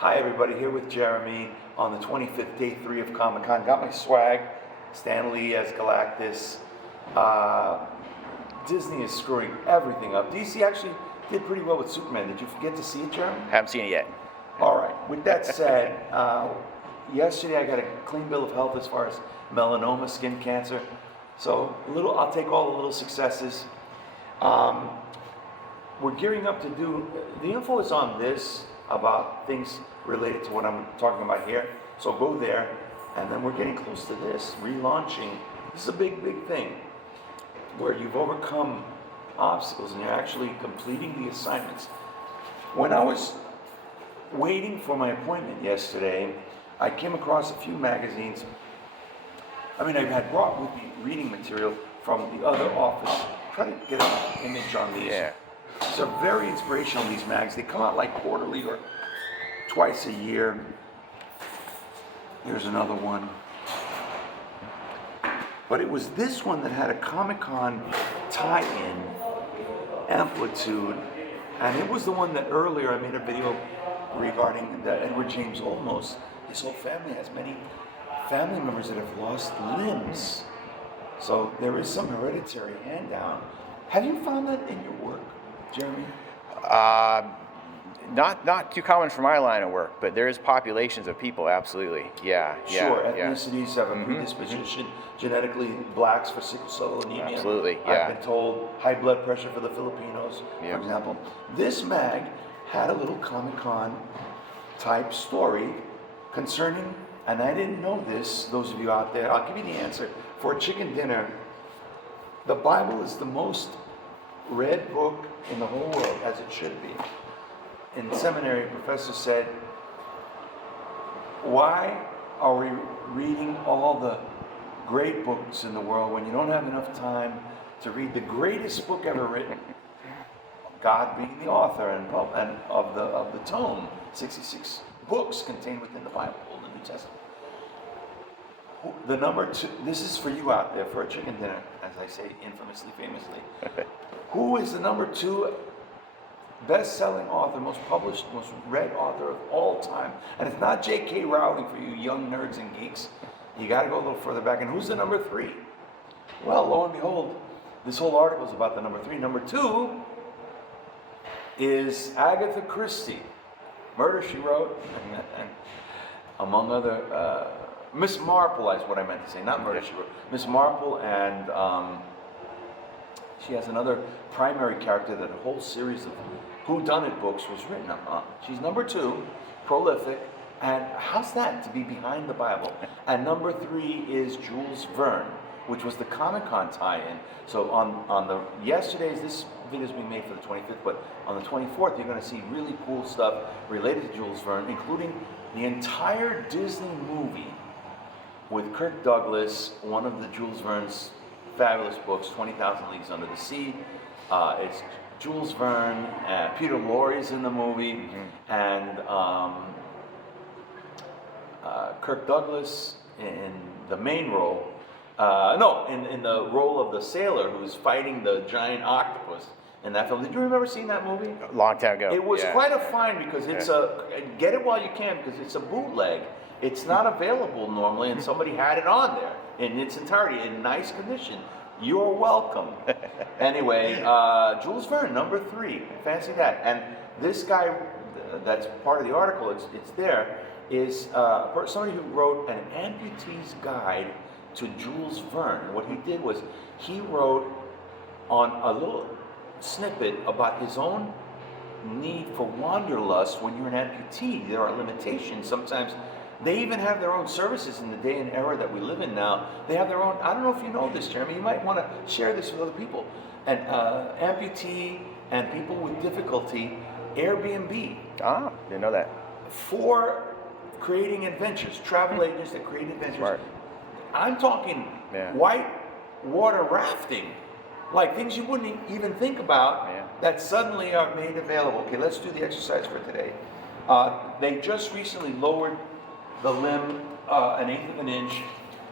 Hi everybody, here with Jeremy on the 25th day 3 of Comic Con. Got my swag, Stan Lee as Galactus. Disney is screwing everything up. DC actually did pretty well with Superman. Did you get to see it, Jeremy? Haven't seen it yet. All right. With that said, yesterday I got a clean bill of health as far as melanoma, skin cancer. So I'll take all the little successes. We're gearing up to do, the info is on this about things related to what I'm talking about here. So go there, and then we're getting close to this, relaunching. This is a big, big thing where you've overcome obstacles and you're actually completing the assignments. When I was waiting for my appointment yesterday, I came across a few magazines. I had brought with me reading material from the other office. Try to get an image on these. Yeah. These are very inspirational, these mags. They come out like quarterly or twice a year. Here's another one. But it was this one that had a Comic-Con tie-in, Amplitude, and it was the one that earlier I made a video regarding the Edward James Olmos. His whole family has many family members that have lost limbs. So there is some hereditary hand down. Have you found that in your work, Jeremy? Not too common for my line of work, but there is populations of people, absolutely. Yeah. Sure, ethnicities have a predisposition. Genetically, blacks for sickle cell anemia. Absolutely, yeah. I've been told high blood pressure for the Filipinos, for example. This mag had a little Comic-Con type story concerning, and I didn't know this, those of you out there, I'll give you the answer. For a chicken dinner, the Bible is the most read book in the whole world, as it should be. In seminary, a professor said, why are we reading all the great books in the world when you don't have enough time to read the greatest book ever written? God being the author and of the tome, 66 books contained within the Bible, Old and New Testament. The number 2, this is for you out there for a chicken dinner, as I say infamously, famously. Who is the number 2 best-selling author, most published, most read author of all time? And it's not J.K. Rowling for you young nerds and geeks. You got to go a little further back. And who's the number 3? Well, lo and behold, this whole article is about the number 3. Number 2 is Agatha Christie. Murder, She Wrote, and among other, Miss Marple is what I meant to say, not Murder, She Wrote. Miss Marple, and she has another primary character that a whole series of whodunit books was written on. She's number 2, prolific, and how's that to be behind the Bible? And number 3 is Jules Verne, which was the Comic-Con tie-in. So on the yesterday's, this video is being made for the 25th, but on the 24th, you're going to see really cool stuff related to Jules Verne, including the entire Disney movie with Kirk Douglas, one of the Jules Verne's fabulous books, 20,000 Leagues Under the Sea. It's Jules Verne, Peter Lorre's in the movie, and Kirk Douglas in the main role. In the role of the sailor who's fighting the giant octopus in that film. Did you remember seeing that movie? A long time ago. It was quite a find because it's get it while you can, because it's a bootleg. It's not available normally, and somebody had it on there in its entirety in nice condition. You're welcome. Anyway, Jules Verne, number 3. Fancy that. And this guy, that's part of the article, it's there, is somebody who wrote an amputee's guide to Jules Verne. What he did was he wrote on a little snippet about his own need for wanderlust when you're an amputee. There are limitations. Sometimes they even have their own services in the day and era that we live in now. They have their own, I don't know if you know this, Jeremy, you might want to share this with other people. And amputee and people with difficulty, Airbnb. Didn't know that. For creating adventures, travel agents that create adventures. Smart. I'm talking white water rafting, like things you wouldn't even think about that suddenly are made available. Okay, let's do the exercise for today. They just recently lowered the limb 1/8 of an inch,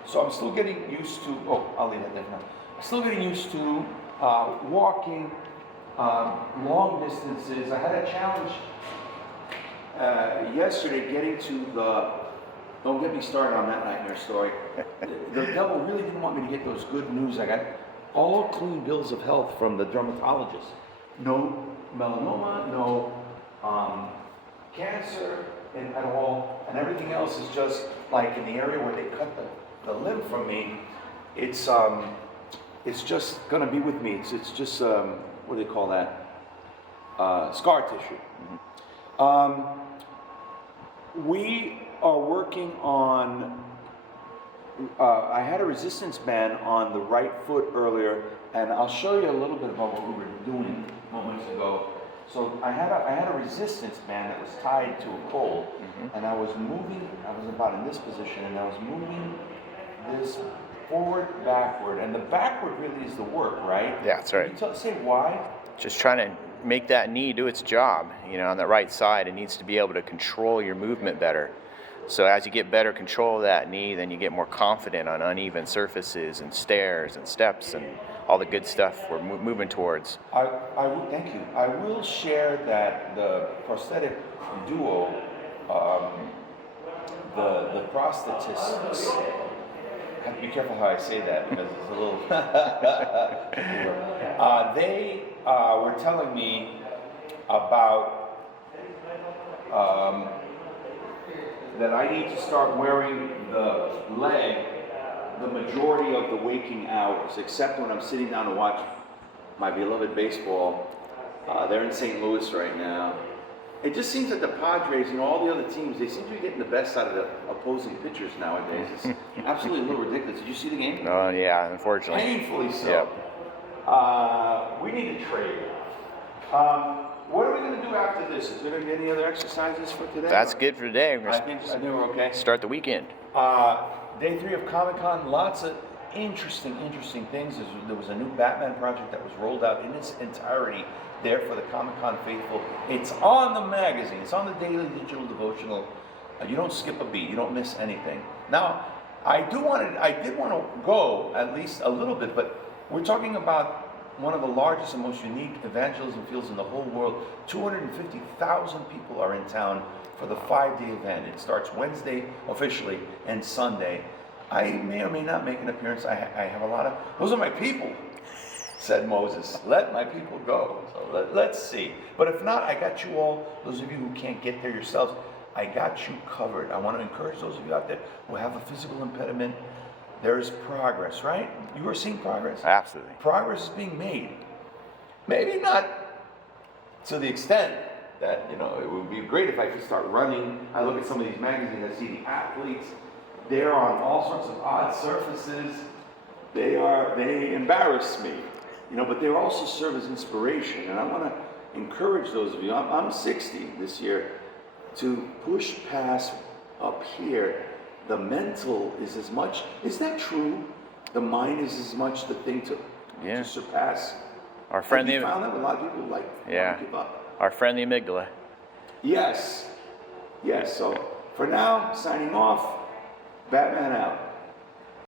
so I'm still getting used to, I'll leave that there now. Still getting used to walking long distances. I had a challenge yesterday getting to the, don't get me started on that nightmare story. The devil really didn't want me to get those good news. I got all clean bills of health from the dermatologist. No melanoma, no cancer at all, and everything else is just like in the area where they cut the limb from me. It's just gonna be with me. It's just what do they call that? Scar tissue. We are working on. I had a resistance band on the right foot earlier, and I'll show you a little bit about what we were doing moments ago. So I had a resistance band that was tied to a pole, and I was moving. I was about in this position, and I was moving this forward, backward, and the backward really is the work, right? Yeah, that's right. Can you say why? Just trying to make that knee do its job. On the right side, it needs to be able to control your movement better. So as you get better control of that knee, then you get more confident on uneven surfaces and stairs and steps and all the good stuff we're moving towards. Thank you. I will share that the prosthetic duo, the prosthetists, I have to be careful how I say that because it's a little. They were telling me about that I need to start wearing the leg the majority of the waking hours, except when I'm sitting down to watch my beloved baseball. They're in St. Louis right now. It just seems that the Padres and all the other teams, they seem to be getting the best out of the opposing pitchers nowadays. It's absolutely a little ridiculous. Did you see the game? Oh, yeah, unfortunately. Painfully so. Yep. We need to trade. What are we going to do after this? Is there going to be any other exercises for today? That's good for today. We're I think we're okay. start the weekend. Day 3 of Comic-Con, lots of interesting things. There was a new Batman project that was rolled out in its entirety there for the Comic-Con faithful. It's on the magazine. It's on the daily digital devotional. You don't skip a beat. You don't miss anything. Now, I did want to go at least a little bit, but we're talking about one of the largest and most unique evangelism fields in the whole world. 250,000 people are in town for the 5-day event. It starts Wednesday officially and Sunday. I may or may not make an appearance. I have a lot of, those are my people, said Moses. Let my people go. So let's see. But if not, I got you all, those of you who can't get there yourselves, I got you covered. I want to encourage those of you out there who have a physical impediment. There's progress, right? You are seeing progress? Absolutely. Progress is being made. Maybe not to the extent that, it would be great if I could start running. I look at some of these magazines, I see the athletes. They're on all sorts of odd surfaces. They embarrass me, but they also serve as inspiration. And I want to encourage those of you, I'm 60 this year, to push past up here. The mental is as much, is that true? The mind is as much the thing to surpass. Our friend Have you found that with a lot of people want to give up? Our friend the amygdala. Yes. So for now, signing off, Batman out.